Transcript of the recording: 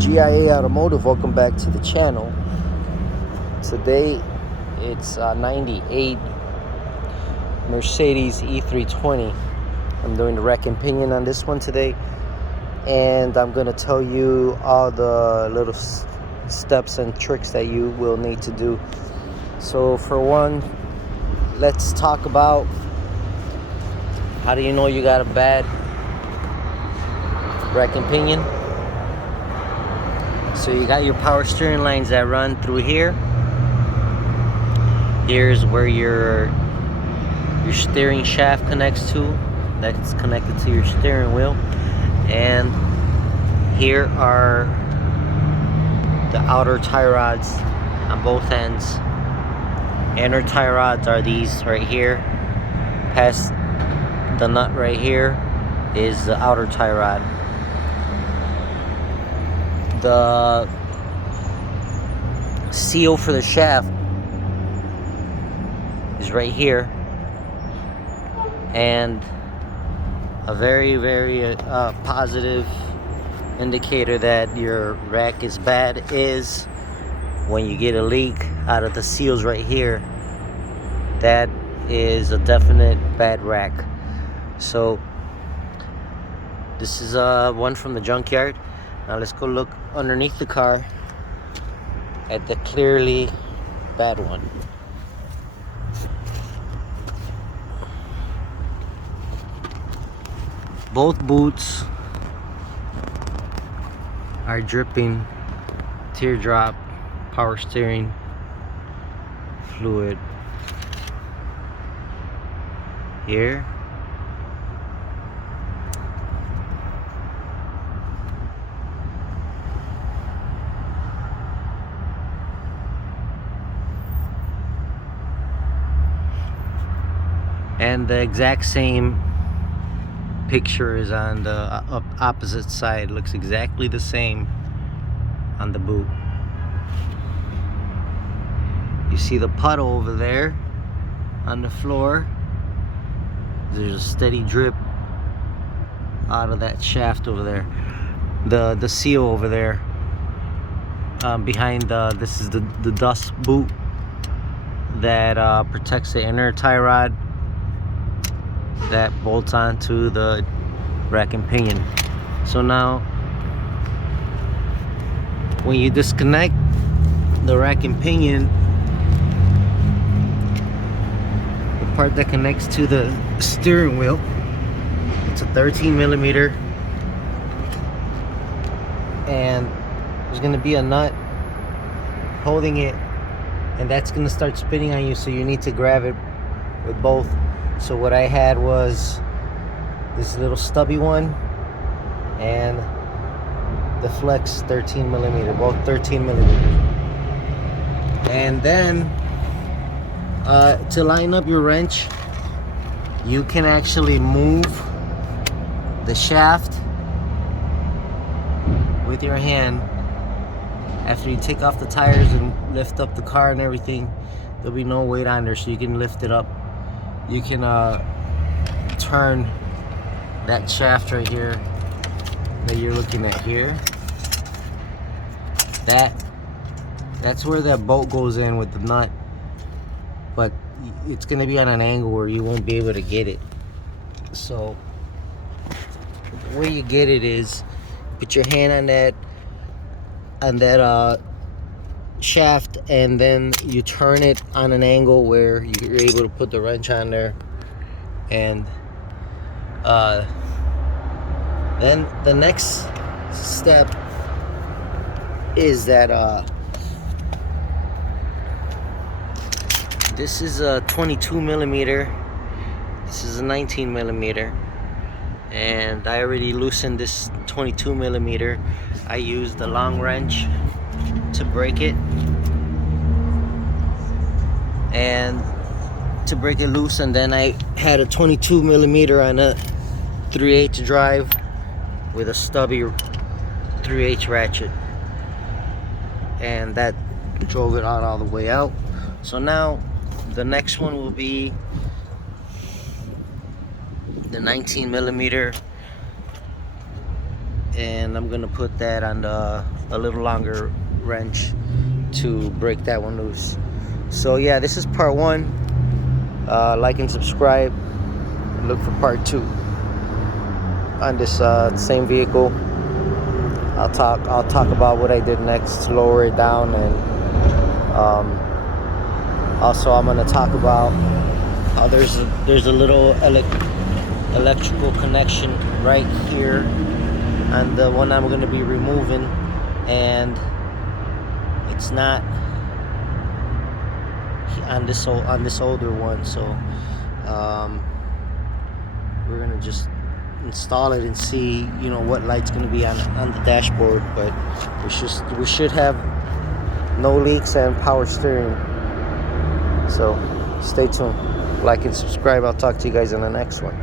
G.I.A Automotive. Welcome back to the channel. Today it's 98 Mercedes E320. I'm doing the rack and pinion on this one today, and I'm going to tell you all the little steps and tricks that you will need to do. So for one, let's talk about how do you know you got a bad rack and pinion. So you got your power steering lines that run through here. Here's where your steering shaft connects to. That's connected to your steering wheel. And here are the outer tie rods on both ends. Inner tie rods are these right here. Past the nut right here is the outer tie rod. The seal for the shaft is right here, and a very positive indicator that your rack is bad is when you get a leak out of the seals right here. That is a definite bad rack. So this is one from the junkyard. Now let's go look underneath the car at the clearly bad one. Both boots are dripping teardrop power steering fluid here. And the exact same picture is on the opposite side. Looks exactly the same on the boot. You see the puddle over there on the floor. There's a steady drip out of that shaft over there. The seal over there behind this is the dust boot that protects the inner tie rod that bolts onto the rack and pinion. So now when you disconnect the rack and pinion, the part that connects to the steering wheel, it's a 13mm, and there's going to be a nut holding it, and that's going to start spinning on you, so you need to grab it with both. So what I had was this little stubby one and the flex 13mm, both 13mm. And then to line up your wrench, you can actually move the shaft with your hand. After you take off the tires and lift up the car and everything, there'll be no weight on there, so you can lift it up. You can turn that shaft right here that you're looking at here. That's where that bolt goes in with the nut, but it's going to be on an angle where you won't be able to get it. So the way you get it is put your hand on that shaft, and then you turn it on an angle where you're able to put the wrench on there. And then the next step is that this is a 22mm, this is a 19mm, and I already loosened this 22mm. I used the long wrench to break it, and to break it loose, and then I had a 22mm on a 3/8 drive with a stubby 3/8 ratchet, and that drove it all the way out. So now the next one will be the 19mm and I'm gonna put that on a little longer wrench to break that one loose. So yeah, this is part 1. Like and subscribe. Look for part 2 on this same vehicle. I'll talk about what I did next to lower it down, and also I'm gonna talk about how there's a little electrical connection right here on the one I'm gonna be removing, and it's not on this older one. So we're gonna just install it and see, you know, what light's gonna be on the dashboard. But we should have no leaks and power steering. So stay tuned, like and subscribe. I'll talk to you guys in the next one.